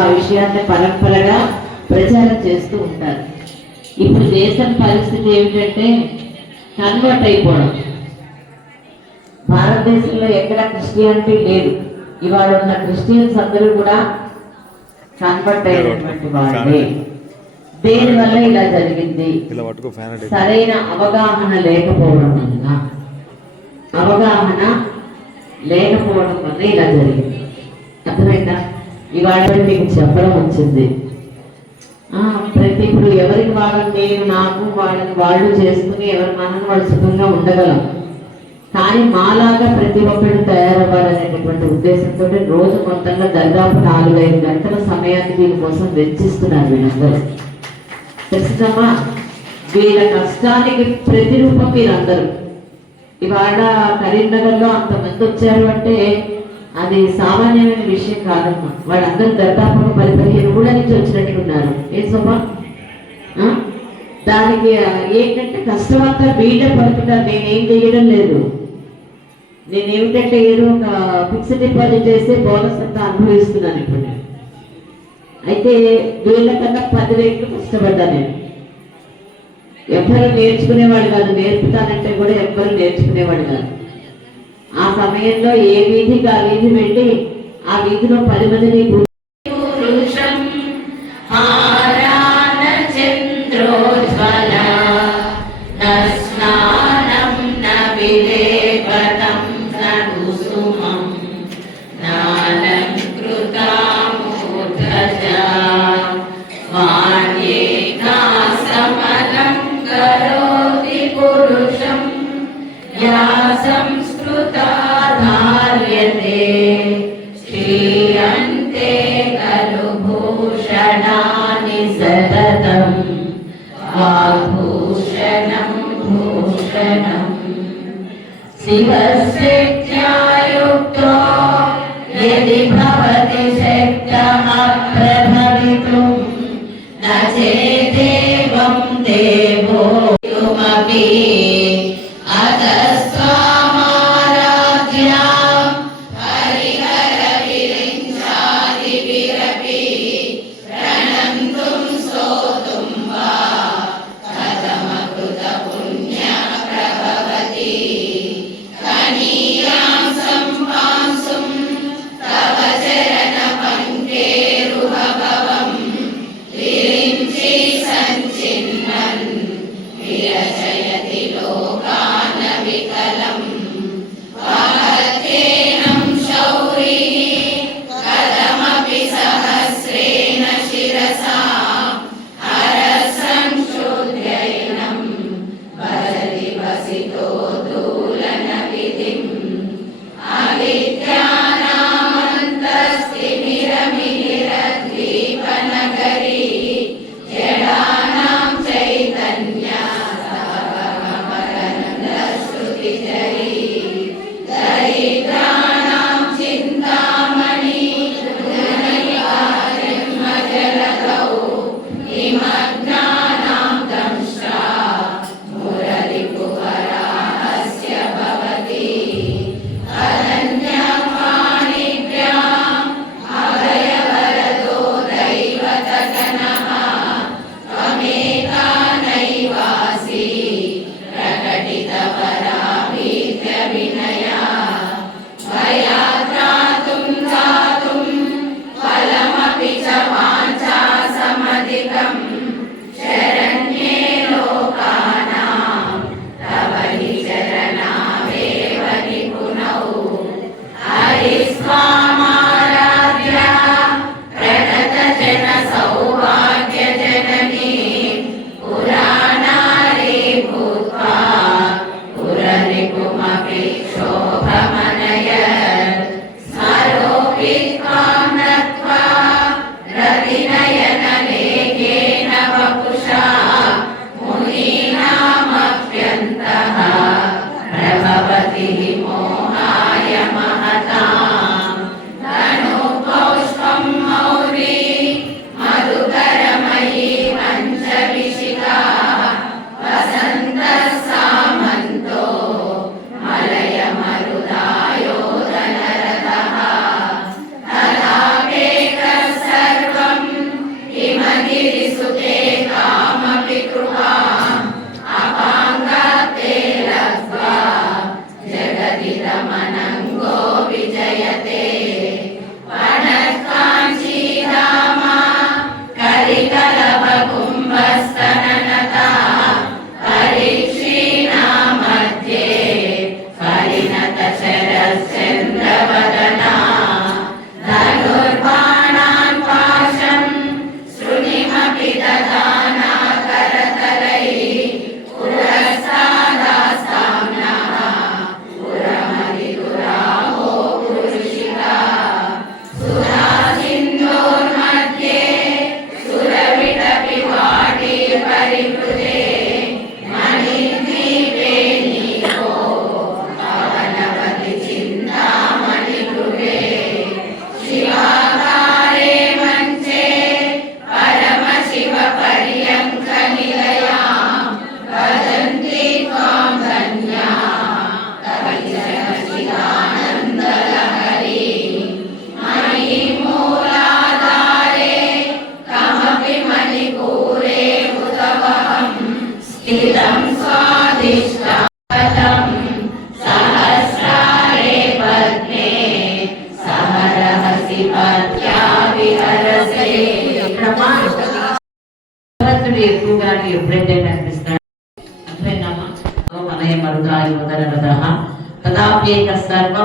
ఆ విషయాన్ని పరంపరగా ప్రచారం చేస్తూ ఉంటారు. ఇప్పుడు దేశం పరిస్థితి ఏమిటంటే కన్వర్ట్ అయిపోవడం భారతదేశంలో ఎక్కడ క్రిస్టియానిటీ లేదు. ఇవాళ ఉన్న క్రిస్టియన్స్ అందరూ కూడా కన్వర్ట్ అయినటువంటి వాళ్ళే. దేనివల్ల ఇలా జరిగింది? సరైన అవగాహన లేకపోవడం వలన అవగాహన లేకపోవడం వల్ల ఇలా జరిగింది. అర్థమైందా? ఇవాళ మీకు చెప్పడం వచ్చింది. ప్రతి ఇప్పుడు ఎవరికి వాళ్ళని నేను నాకు వాళ్ళని వాళ్ళు చేసుకుని ఎవరి మనని వాళ్ళు సుఖంగా ఉండగలం కానీ మాలాగా ప్రతి ఒక్కరు తయారవ్వాలనేటటువంటి ఉద్దేశంతో రోజు మొత్తంగా దాదాపు నాలుగైదు గంటల సమయాన్ని దీనికోసం వెచ్చిస్తున్నారు వీళ్ళందరూ. తెలిసిందమ్మా? వీళ్ళ కష్టానికి ప్రతిరూపం మీరందరూ ఇవాళ కరీంనగర్లో అంతమంది వచ్చారు అంటే అది సామాన్యమైన విషయం కాదమ్మా. వాళ్ళందరూ దాదాపు పది పదిహేను ఊళ్ళ నుంచి వచ్చినట్లున్నారు. ఏం సోమా? దానికి ఏంటంటే కష్టమంతా బీట పడుతున్నారు నేనేం చేయడం లేదు. నేనేమిటంటే ఏదో ఒక ఫిక్స్డ్ డిపాజిట్ చేస్తే బోనస్ అంతా అనుభవిస్తున్నాను ఇప్పుడు నేను. అయితే వీళ్ళకన్నా పది రేట్లు కష్టపడ్డా నేను. ఎవ్వరు నేర్చుకునేవాడు కాదు. నేర్పుతానంటే కూడా ఎవ్వరు నేర్చుకునేవాడు కాదు. ఆ సమయంలో ఏ వీధికి ఆ వీధి వెళ్ళి ఆ వీధిలో పది మందిని పురుషం చంద్రోజ్వల స్నానం న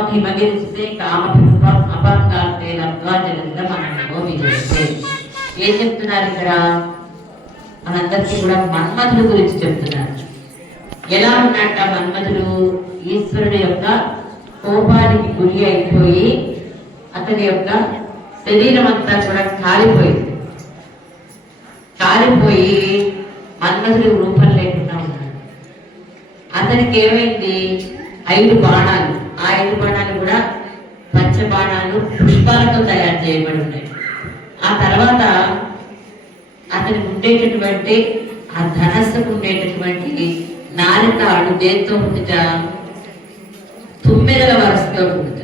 సర్వం హిమగిరిస్తే కామపుష్పం అపంగార్తే లబ్ధ్వా జలంతం అనో విజయతే ఏం చెప్తున్నారు ఇక్కడ? మనందరికీ కూడా మన్మధుడు గురించి చెప్తున్నారు. ఎలా ఉన్నట్ట మన్మధుడు? ఈశ్వరుడి యొక్క కోపానికి గురి అయిపోయి అతని యొక్క శరీరం అంతా కూడా కాలిపోయింది. కాలిపోయి మన్మధుడు రూపం లేకుండా ఉన్నాడు. అతనికి ఏమైంది? ఐదు బాణాలు. ఆ బాణాలు కూడా పంచ బాణాలు పుష్పాలతో తయారు చేయబడి ఉన్నాయి. ఆ తర్వాత అతనికి ఉండేటటువంటి ఆ ధనస్సుకు ఉండేటటువంటి నారితాడు దేంతో ఉందిట తుమ్మెదల వరుసతో ఉందిట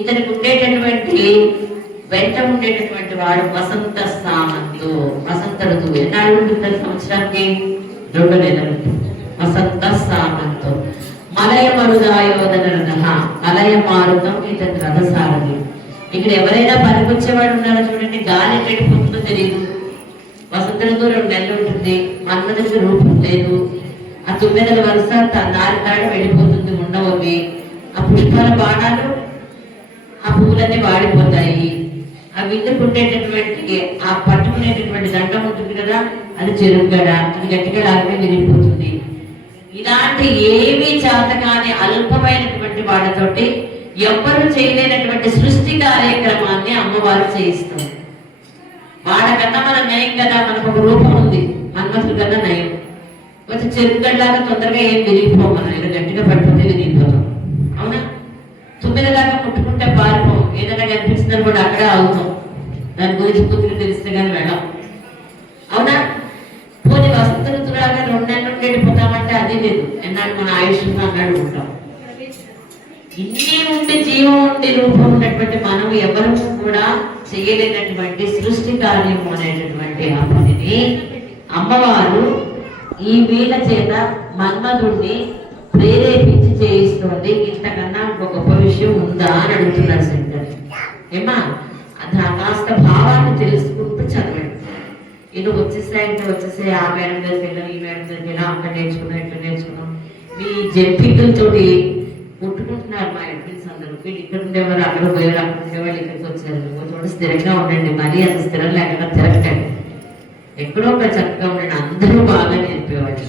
ఇతనికి ఉండేటటువంటి వెంట ఉండేటటువంటి వాడు వసంత సామంతు వసంత ఋతువు. ఎన్నాళ్ళు ఉంటుంది? సంవత్సరానికి రెండు నెలలు వసంత సామంతో. మలయ మరుదాయోధన రథ మారుతం ఇతని రథసారథి. ఇక్కడ ఎవరైనా పనికొచ్చేవాడు ఉన్నారో చూడండి గాలి ఎక్కడిపోతుందో తెలియదు వసంత రెండు నెలలు ఉంటుంది అన్నదశ రూపం లేదు. ఆ తొమ్మిదల వరుస దారి దాడి వెళ్ళిపోతుంది ఉండవవి ఆ పుష్పాల బాణాలు ఆ పువ్వులన్నీ వాడిపోతాయి. ఆ విందుకుండేటటువంటి ఆ పట్టుకునేటటువంటి దండం ఉంటుంది కదా అది చెరుగడ అది గట్టిగా లాగితే విరిగిపోతుంది. ఇలాంటి ఏమీ చేత కాని అల్పమైనటువంటి వాళ్ళతోటి ఎవ్వరు చేయలేనటువంటి సృష్టి కార్యక్రమాన్ని అమ్మవారు చేయిస్తుంది వాళ్ళకన్నా మన నయం కదా మనకు ఒక రూపం ఉంది. మన్మథుడు కన్నా నయం కొంచెం చెరుగడ్లాగా తొందరగా ఏం విరిగిపోం మనం ఏదో గట్టిగా పడిపోతే విరిగిపోతాం. అవునా? తుమ్మిదలాగా ముట్టుకుంటే పారిపోం. ఏదైనా కనిపిస్తుందని కూడా అక్కడే అవుతాం దాని గురించి పూర్తిగా తెలిస్తే కానీ వెళ్ళాం. అవునా? లేదు మన ఆయుష్ అన్నాడు ఉంటాం. ఇన్ని ఉండి జీవం ఉండి రూపం ఉన్నటువంటి మనం ఎవరు కూడా చేయలేనటువంటి సృష్టి కార్యము అనేటటువంటి ఆ పనిని అమ్మవారు ఈ వీళ్ళ చేత మన్మధుడిని ప్రేరేపించి చేయిస్తుంది. ఇంతకన్నా ఇంకో గొప్ప విషయం ఉందా అని అడుగుతున్నారు శంకర్. ఏమా అది కాస్త భావాన్ని తెలుసుకుంటూ చదవండి. ఇది వచ్చేసాయంటే వచ్చేసాయి ఆ మేడం దగ్గర వెళ్ళాం ఈ మేడం దగ్గర వెళ్ళాం అక్కడ నేర్చుకున్నాం ఇట్లా నేర్చుకున్నాం. మీ జడ్పికలతోటి కొట్టుకుంటున్నారు మా ఎంపీస్ అందరూ. వీళ్ళు ఇక్కడ ఉండేవారు అక్కడ పోయారు అక్కడ ఉండేవాళ్ళు ఇక్కడికి వచ్చారు. ఒక చోట స్థిరంగా ఉండండి మరీ అంత స్థిరం లేకుండా తిరగకండి. ఎక్కడో ఒక చక్కగా ఉండండి అందరూ బాగా నేర్పేవాళ్ళు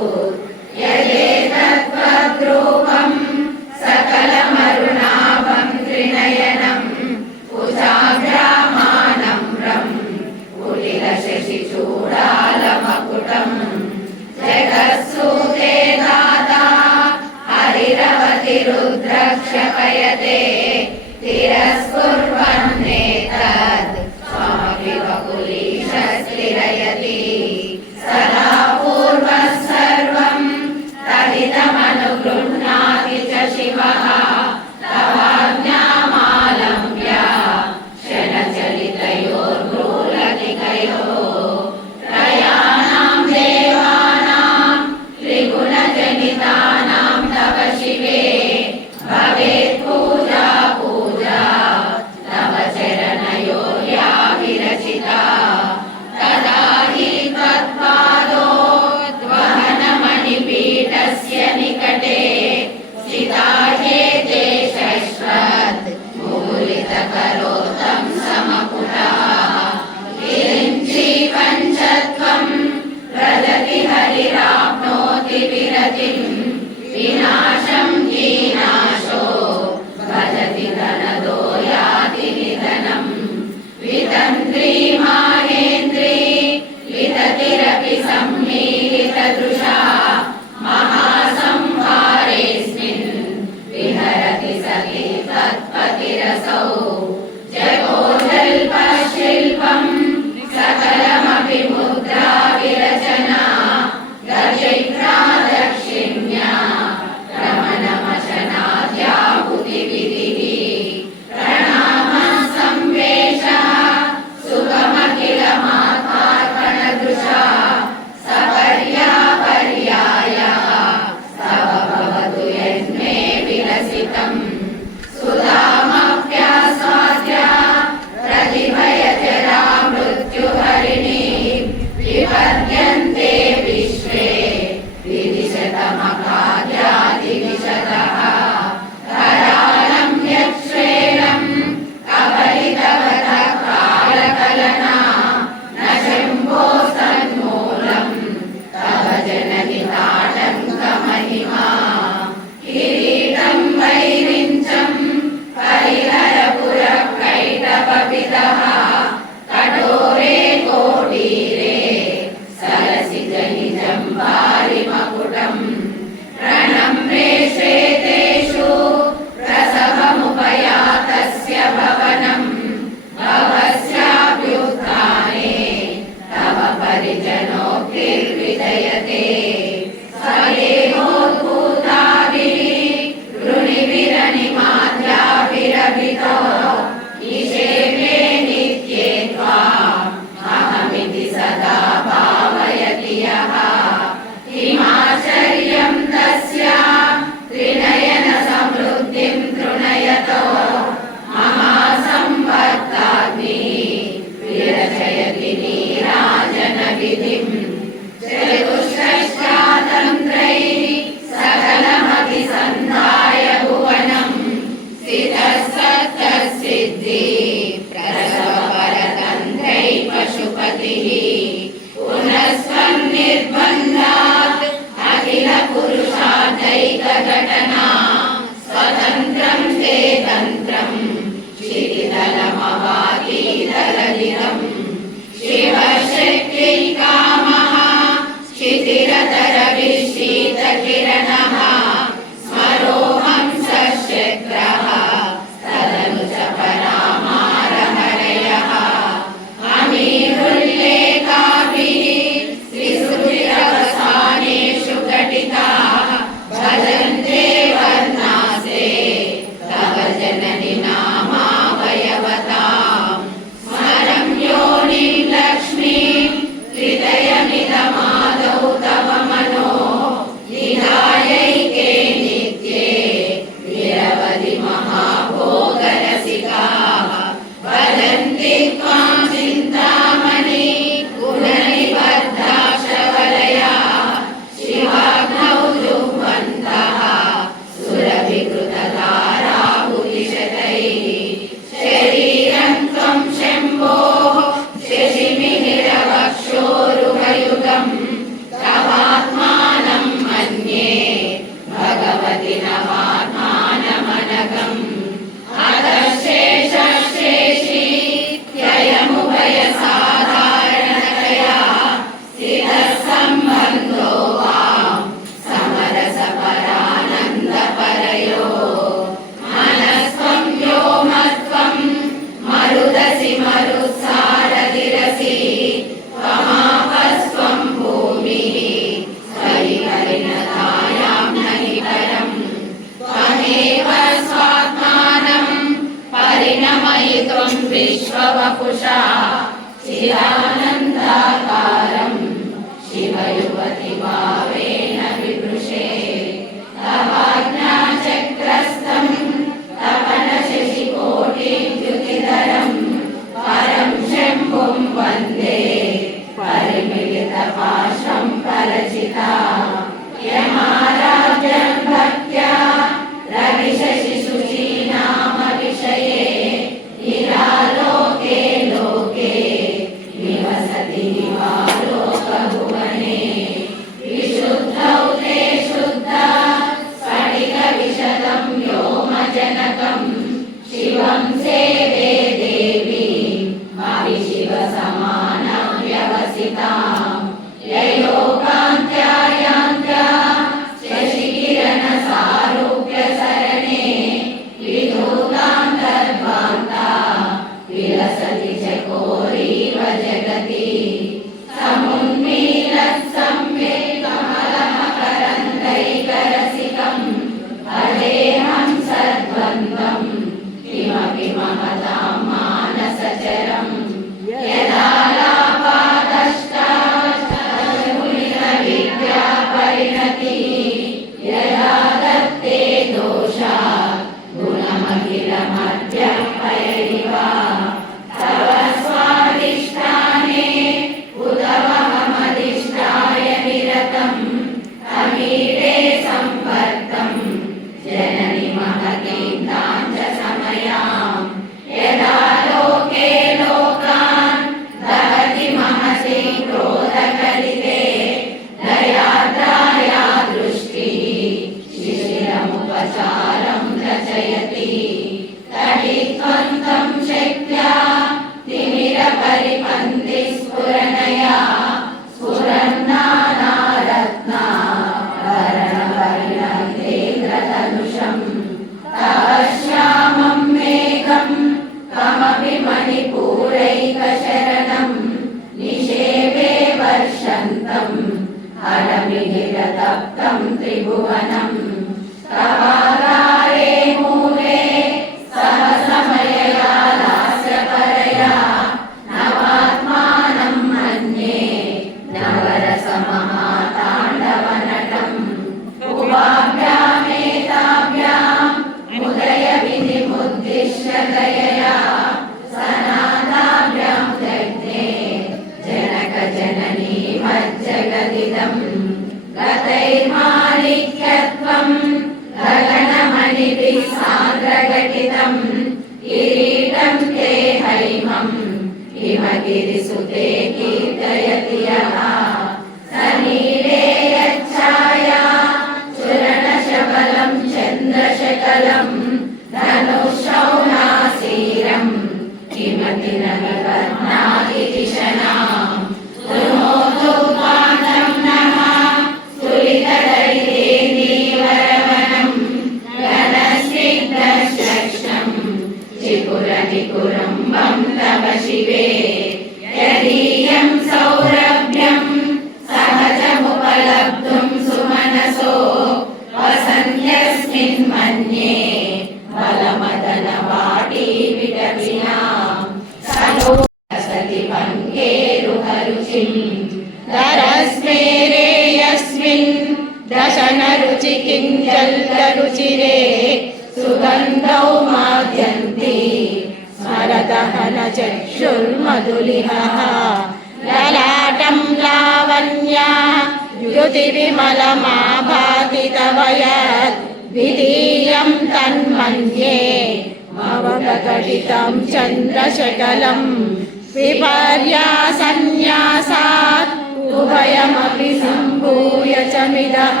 సంభూయ చ మిదః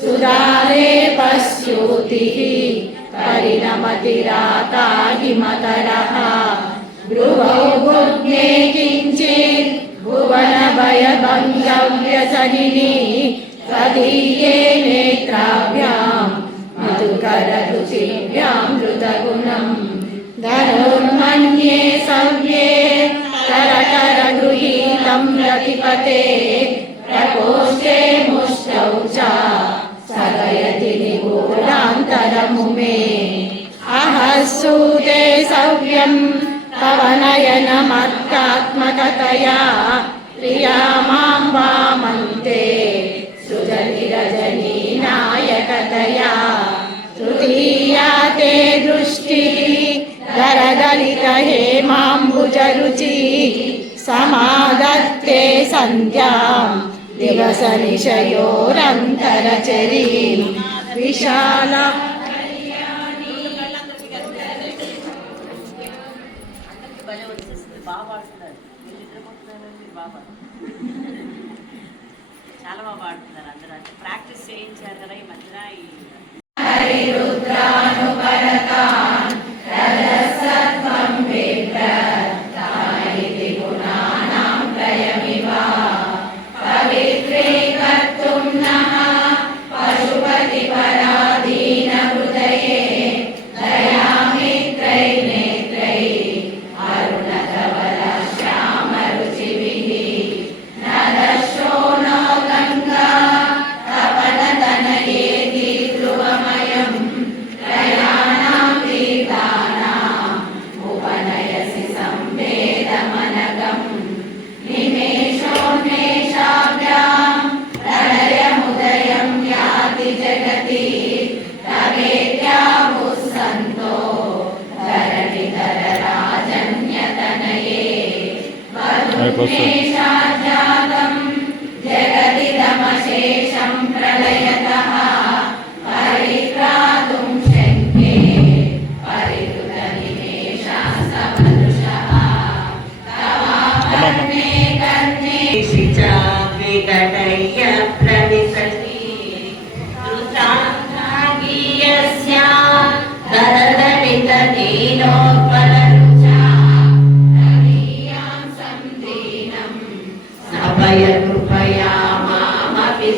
సుదారే పశ్యూతిః పరిణమతిరాతా హిమతరः భ్రువౌ భుగ్నే కించిత్ భువన భయభంగవ్యసనిని తదీయే నేత్రాభ్యాం మధుకరరుచిభ్యాం ధృతగుణం ప్రకోష్ఠే ముష్టౌ చ సగయతి నిగూఢాంతరము మే అహస్సూతే సవ్యం పవనయనమర్కాత్మకతయా ప్రియా మాం వామంతే సృజని రజనీ నాయకతయా తృతీయా తే దృష్టి దరదలిత హేమాంబుజరుచి సమాదత్తే సంధ్యాం దివస నిశయోరంతరచరీ విశాల బాగా చాలా బాగా పాడుతున్నారు అందరూ అంటే ప్రాక్టీస్ చేయించారు కదా ఈ మధ్యన ఈ Thank you. సభయ కృపయా మామపి